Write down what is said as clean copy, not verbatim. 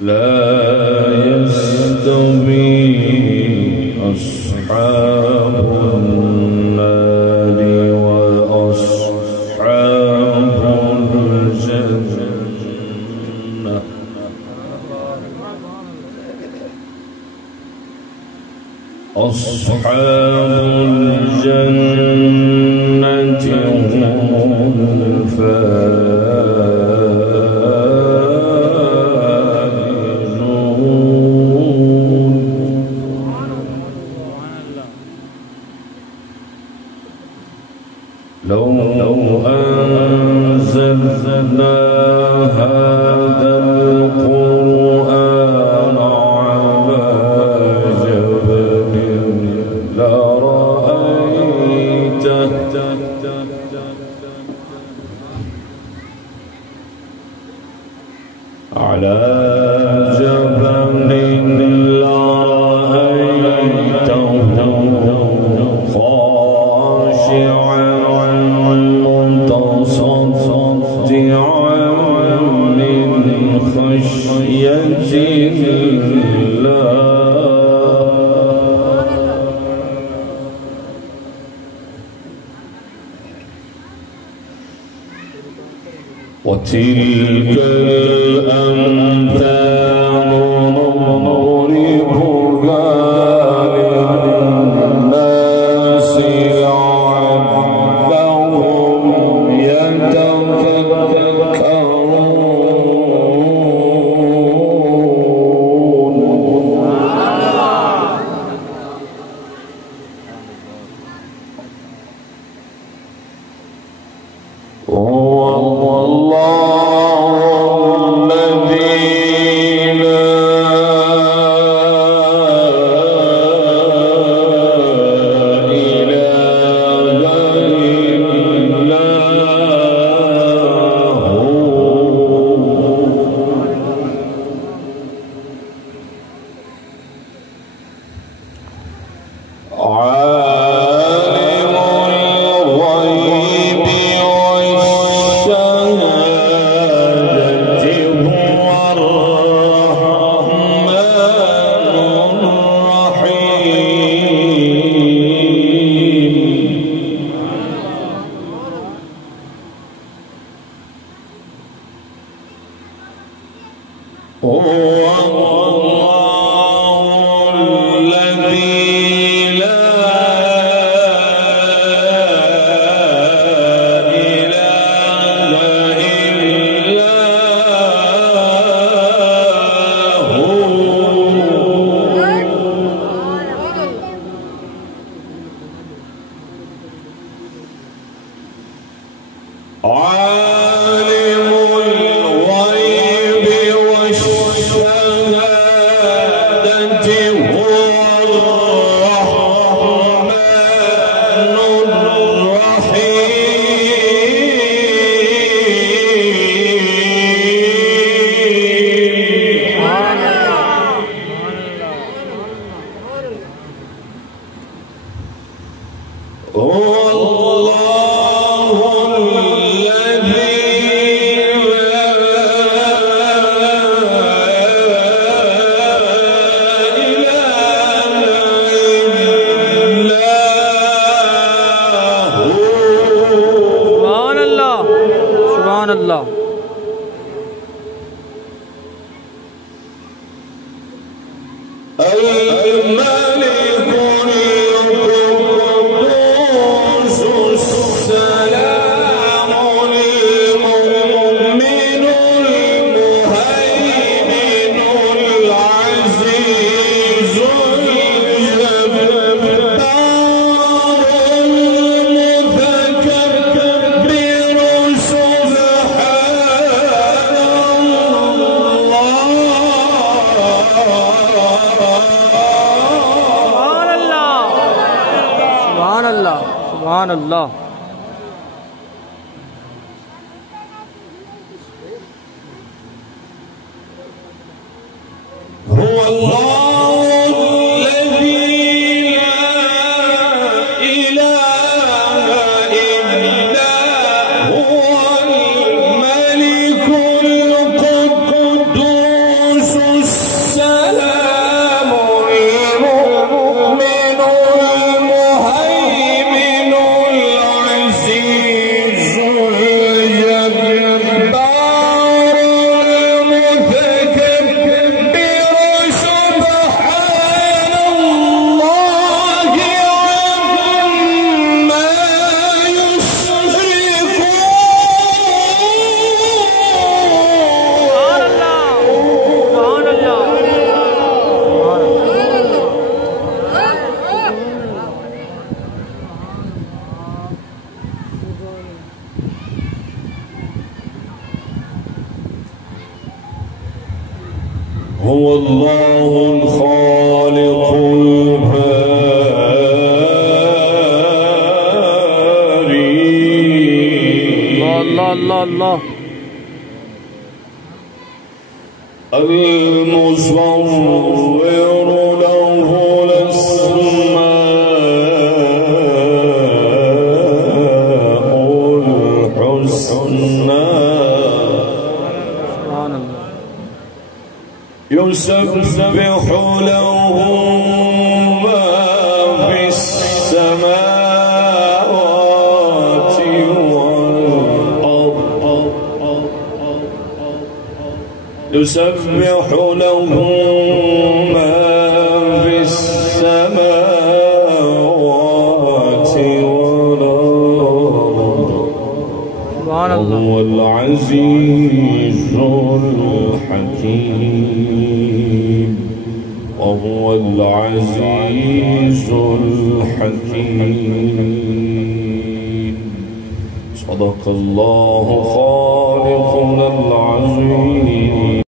لا يستوي أصحاب النار وأصحاب الجنة. أصحاب الجنة هم الفائزون. لو أنزلنا هذا القرآن على جبل لرأيته على جبل لرأيته خاشعا متصدعا من خشية الله. وتلك الأمثال نضربها للناس لعلهم سبحان الله. هو الله الذي لا إله إلا هو الملك القدوس هو الله الخالق الباري الله الله الله المصور له الأسماء الحسنى سبحان الله يسبح له ما في السماوات والأرض يسبح له ما في السماوات والأرض سبحان الله وهو العزيز الحكيم وهو العزيز الحكيم صدق الله خالقنا العظيم